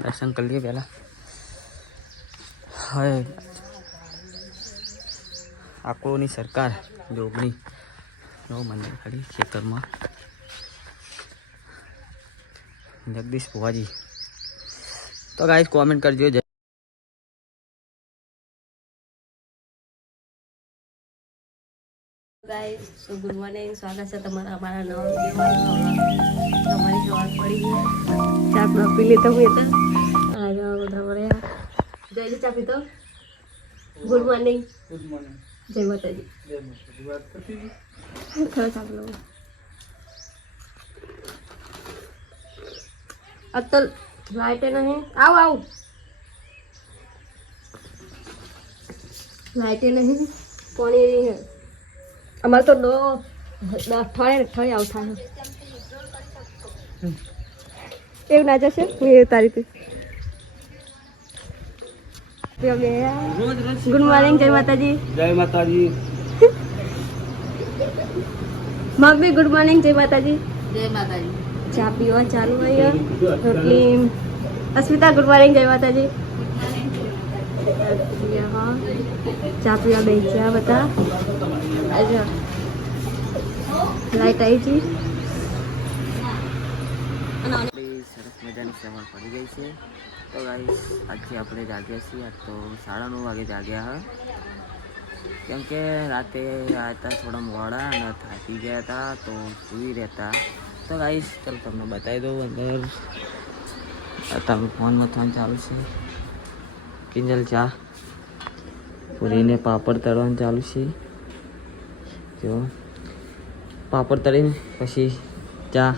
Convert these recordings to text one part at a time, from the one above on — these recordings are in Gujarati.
દર્શન કરી લઈએ પહેલાં. હવે આકોની સરકાર જોગણી નવું મંદિર ખાલી ખેતરમાં. જગદીશ ભુવાજી. તો ગાઈસ કોમેન્ટ કરજો. ગાઈસ સો ગુડ મોર્નિંગ, સ્વાગત છે તમારા અમારા નવા વિડીયોમાં. તમારી સવાર પડી ગઈ, ચા પી લીધો હું તો આજે બધા મળ્યા. જય ચા પીતો. Good morning. Good morning. જય માતાજી. જય માતાજી. ખરો ચા પી લો. અત્તલ લાઈટ નહીં. આવ લાઈટ નહીં, પાણી નહીં. અમારે તો અઠવાડિયે આવું થાય એવું ના જશે. હું એ તારી ગુડ મોર્નિંગ. જય માતાજી. જય માતાજી. Mummy good morning. જય માતાજી. જય માતાજી. ચા પીવા ચાલુ હોય. રોટલી. અસ્મિતા ગુડ મોર્નિંગ. જય માતાજી. હા ચા પીવા બેસ્યા બધા. અચ્છા લાઈટ આવી છે. સરસ મજાની સવાર પડી ગઈ છે. તો ગાઈસ આજથી આપણે જાગ્યા છીએ. આજ તો 9:30 વાગે જાગ્યા હા, કેમ કે રાતે આવ્યા હતા થોડા મોડા અને થાકી ગયા હતા તો સૂઈ રહેતા. તો ગાઈસ ચાલો તમને બતાવી દઉં. અંદર તમે ફોનમાં ફોન ચાલુ છે. કિંજલ ચા પૂરીને પાપડ તળવાનું ચાલુ છે. જો પાપડ તળીને પછી ચા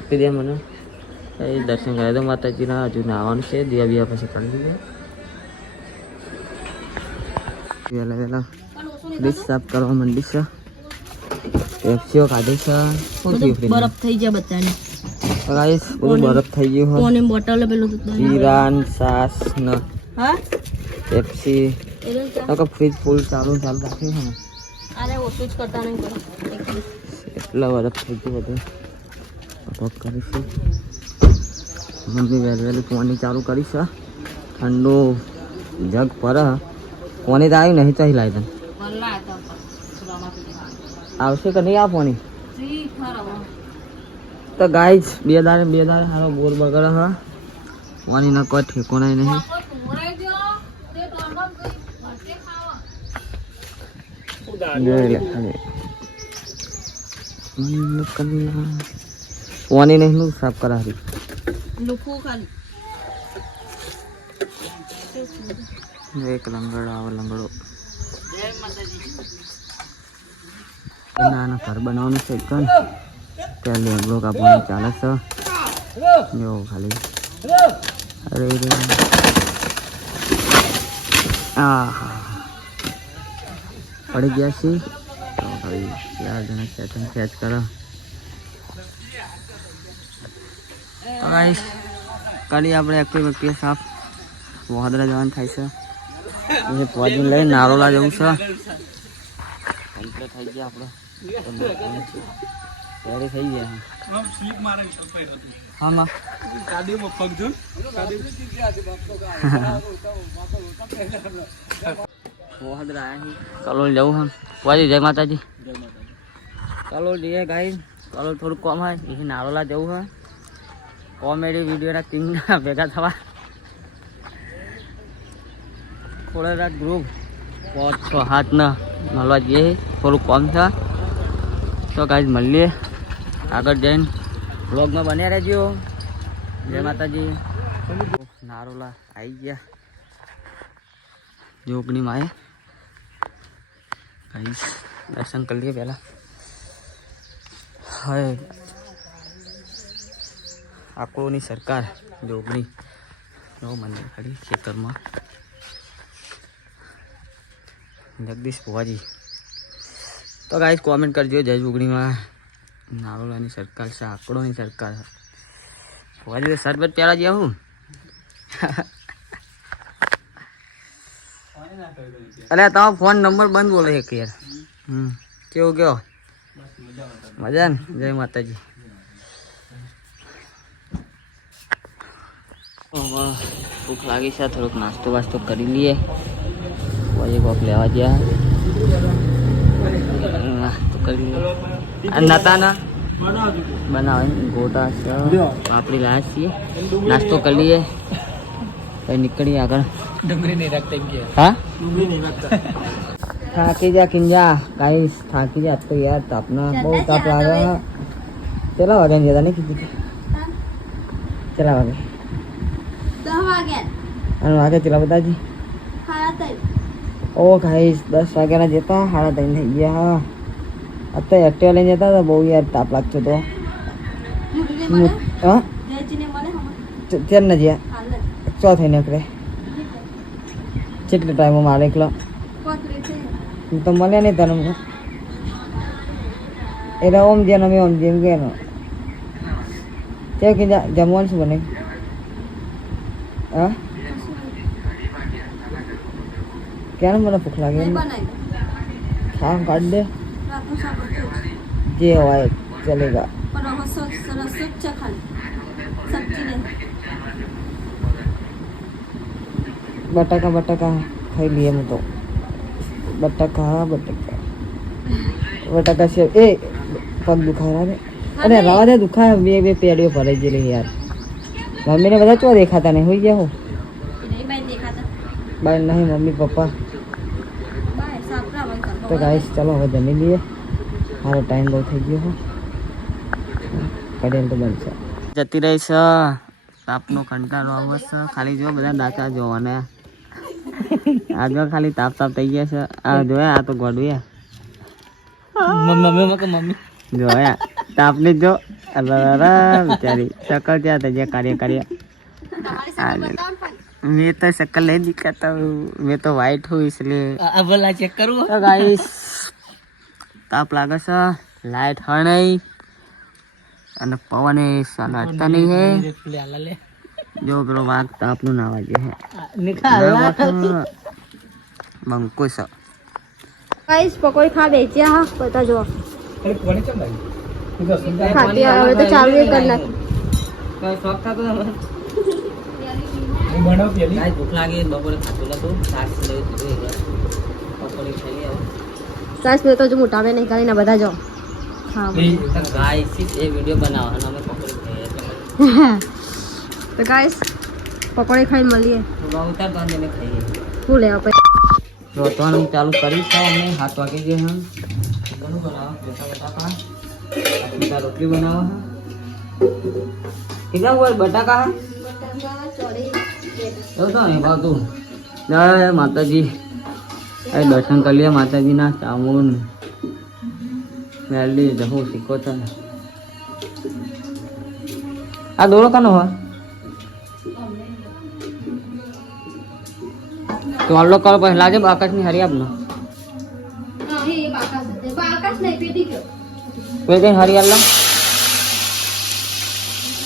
આપી દે મને. એ દર્શન કરી દો માતાજીના. હજુ નાવાનું છે. દિયા બિયા પછી કરી દઈએ. વહેલા વહેલા ડીશ સાફ કરવા માંડી છે. પેપ્સીઓ કાઢી છે. બરફ થઈ ગયા બધાને. ગાઈસ બધું બરફ થઈ ગયું હોય. કોને બોટલ પેલું જીરાન સાસ ને હા પેપ્સી તો ફ્રીજ ફૂલ ચાલુ રાખ્યું છે ને. અરે ઓછું જ કરતા નહીં બરફ. એટલા બરફ થઈ ગયું બધું. પગ કરીશું. મમ્મી વહેલી વહેલી પાણી ચાલુ કરીશ. ઠંડુ જગ પર પાણી તો આવ્યું નહીં. ચાહી લાવી તને આવશે કે નહીં આ પાણી. તો ગાઈસ બે દાડે હારો બોર બગડે હા. પાણી ના કોઈ ઠેકોણાય નહીં. પાણી નહીં સાફ કરાવી. એક લંગડો આવો લંગડો. નાના ઘર બનાવવાનું છે. ત્યાં લેબડો કાપવાનું ચાલે છે. જો ખાલી અરે હા પડી ગયા છે. તો ભાઈ 4 જણા ખેંચ કરો. કરી આપણે એક્ટિવ સાફ. વહાદરા જવાનું થાય છે. એ પહોંચીને લઈને નારોલા જવું છે. કમ્પ્લીટ થઈ ગયા આપણે. તૈયારી થઈ ગયા. હા માં કલોલ જવું હા. પહોંચી. જય માતાજી. કલોલ જઈએ ગાઈ. કલોલ થોડુંક કોમ હોય. એ નારોલા જવું હા. કોમેડી વિડીયોના 3 ભેગા થવા. ખોળેરા ગ્રુપ 5-6-7 ના મળવા જઈએ. થોડું કોમ છે. તો ગાઈઝ મળીએ આગળ જઈને. વ્લોગમાં બન્યા રહેજો. જય માતાજી. નારોલા આવી ગયા જોગણીમાં. ગાઈઝ દર્શન કરી લઈએ પહેલાં. હવે આકોની સરકાર જોગણી નવું મંદિર ખાલી ખેતરમાં. જગદીશ ભુવાજી. તો ગાઈસ કોમેન્ટ કરજો. જય જોગણીમાં નારોલાની સરકાર છે. આંકડોની સરકાર છે. ભુવાજી તો શરબત પ્યારા જ્યાં હું. અરે તમારો ફોન નંબર બંધ બોલે છે યાર. કેવું કયો મજા ને. જય માતાજી. ભૂખ લાગી છે, થોડોક નાસ્તો વાસ્તો કરી લઈએ. પછી કોક લેવા ગયા નાસ્તો કરી લઈએ. નતાના બનાવે ગોટા છે, પાપડી લાયા છીએ, નાસ્તો કરી લઈએ પછી નીકળીએ આગળ. હા થાકી જા કિંજા ગાઈસ, થાકી જા તો યાર. તાપના બહુ તાપ લાગે. કેટલા વાગે જતા નહીં કીધું? કેટલા વાગે? 10 વાગ્યા. અને વાગે કેટલા બતાજી? 3:30. ઓ ગાઈસ 10 વાગ્યાના જતા 3:30 થઈ ગયા. અત્યારે એક્ટિવા લઈને જતા હતા, બહુ યાર તાપ લાગતો હતો. હા ચાર ને જ્યાં ચો થઈ નીકળે. કેટલો ટાઈમ મારે એકલો તો મળ્યા નહીં તને એટલે ઓમ જેમ અમે ઓમ જેમ કે કે જમવાનું શું બને? હા ક્યારે મને ભૂખ લાગે ખા કાઢ દે જે હોય ચલેગા. બટાકા ખાઈ લઈએ હું તો. બટાકા છે એ પગ દુખાય રે. અરે રવા દે, દુખાય. બે પેડીઓ ભરાઈ ગયેલી યાર. મમ્મીને બધા ચો દેખાતા નહીં હોઈ ગયા હું બાય નહીં મમ્મી પપ્પા. તો ગાઈસ ચાલો હવે જમી લઈએ, મારો ટાઈમ બહુ થઈ ગયો હો. કડેલ તો બનશે જતી રહી છે. તાપનો કંટાળો આવે છે. ખાલી જો બધા દાંતા જોવાના આ જો ખાલી તાપ થઈ ગયા છે. આ જોયા આ તો ગોડું મમ્મી જોયા તાપને જો बेचारी शक्ल क्या था कार्य कार्य मैं तो शक्ल नहीं दिखाता हूँ, मैं तो वाइट हूँ इसलिए. बोला चेक करूँ तो गाइस ताप लागे છે, લાઈટ હ નહીં અને પવન એ સાલા હટતા નહીં હે. જો પેલો વાઘ તાપનું ના વાગે હે બંકો છે. ગાઈસ પકોડી ખા બેચ્યા હા બતા જો ખાતી હવે તો ચાલુ કરી નાખી. શોખ થતો ભૂખ લાગી બપોરે ખાતું નતું શાક પકોડી ખાઈ હવે સાસ મેં તો જો મોટા બે નહીં કરીને બધા જો હા ગાઈસ એ વિડિયો બનાવવાનો અમે પકોડી ખાઈએ તો ગાઈસ પકોડી ખાઈને મળીએ ઉતાર તો અમે ખાઈએ શું લેવા પછી રોતવાનું ચાલુ કરી છે અમે 7 વાગે જે હમ ઘણું બનાવો બટાકા બટાકા રોટલી બનાવો કેટલા હોય બટાકા તો નહીં ભાવતું. જય માતાજી દર્શન કરી લે માતાજીના. ચામુંડ મેલડી જહું શીખો છો ને આ દોરો કાનો હોય તો અલ્લો કરો પછી લાગે આકાશની હરી આપનો કોઈ કઈ હરી અલ્લો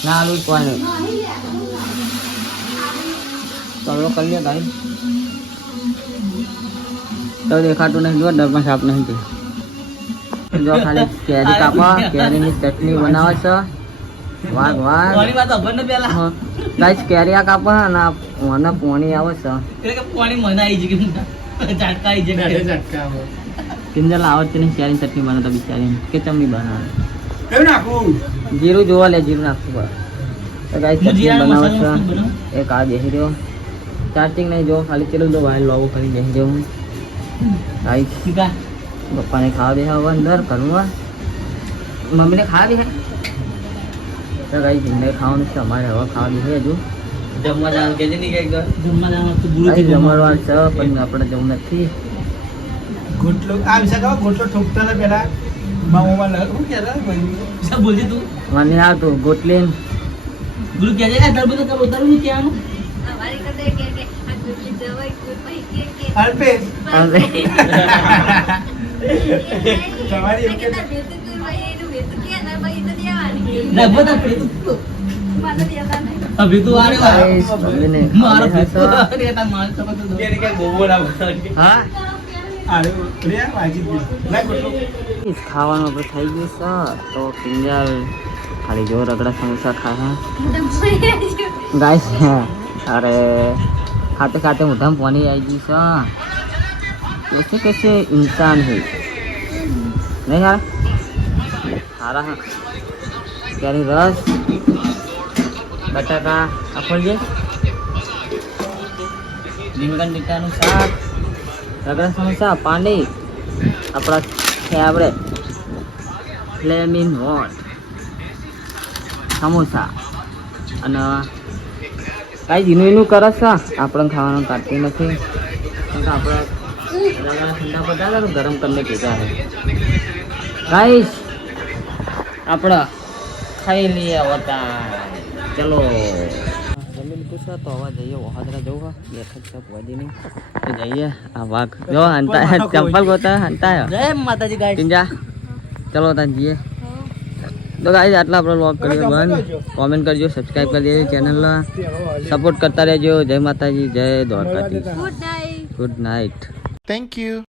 ના આલુ કોઈ નહીં ચાલો કરી લે ગાઈ તો દેખાતું નહીં. જો ડરમાં સાપ નહીં તે જો ખાલી કેરી કાપા કેરીની ચટણી બનાવે છે. વાઘ વાઘ ગાઈસ કેરીયા કાપા અને મને પોણી આવે છે. કિંજલ આવડતી નહીં કેરી ચટણી બનાવતા બિચારી કે ચમની બનાવે જીરું જોવા લે જીરું નાખવું પડે. તો ગાઈસ ચટણી બનાવે છે. એક આ બેસી રહ્યો ચાર્જિંગ નહીં જો ખાલી ચેલું દો વાયર લોગો કરી બેસી રહ્યો હું. ગાઈસ પપ્પાને ખાવા દે હવે અંદર ઘરમાં મમ્મીને ખાવા દે તો ગાઈસ એમને ખાવાનું છે અમારે હવે ખાવા દે હજુ જમવા જવાનું કે જમવા છે પણ આપણે જવું નથી. ગોટલો આ વિશે કહો ગોટલો ઠોકતા ને પેલા મામોમાં હું કહેતા શું બોલજી તું મને આવતું ગોટલીન ગુરુ કહે છે દરબો તો ઉતારું ક્યાંનું અમારી કદે કે આ ગુટલી જવાય કોઈ પઈ કે અલ્પે તમારી એક કે તાર બેટી તું ભાઈ એનું બેટી કે ના ભાઈ તો દેવાની દરબો તો મને દેતા નહીં અભી તું આરે મારો હા અરે તા માર તો તો કે કે બોલા અરે રે વાજી ના ગોટલો ખાવાનું આપણે થઈ ગયું છે. તો કિંજલ ખાલી જો રગડા સમોસા ખાવા તો ગાઈસ અરે खाते खाते मोटा पानी आएगी सा ऐसे कैसे इंसान है नहीं यार सारा कैरी रस बटाका अपड़िए રીંગણ મીઠાનું શાક રગડા સમોસા પાણી આપણા ફેવરેટ ફ્લેમિંગ હોટ સમોસા અને કાંઈ જીનું એનું કરે છે આપણને ખાવાનું કાઢતી નથી કેમ કે આપણે રગડા ઠંડા બધા ને ગરમ કરીને ભેગા છે ગાઈસ આપણે ખાઈ લઈએ હોતા ચલો જમી લીધું છે તો હવે જઈએ વહાદરા જવું બેઠક છે પહોંચી નહીં તો જઈએ આ વાઘ જો હંતા ચંપલ ગોતા હંતા જય માતાજી ગાઈસ પિંજા ચલો ત્યાં જઈએ તો ગાઈસ આટલા આપણે વ્લોગ કરીએ બંધ કોમેન્ટ કરજો સબસ્ક્રાઇબ કરી દેજો ચેનલને સપોર્ટ કરતા રહેજો જય માતાજી જય Dwarkadhish good night good night Thank you.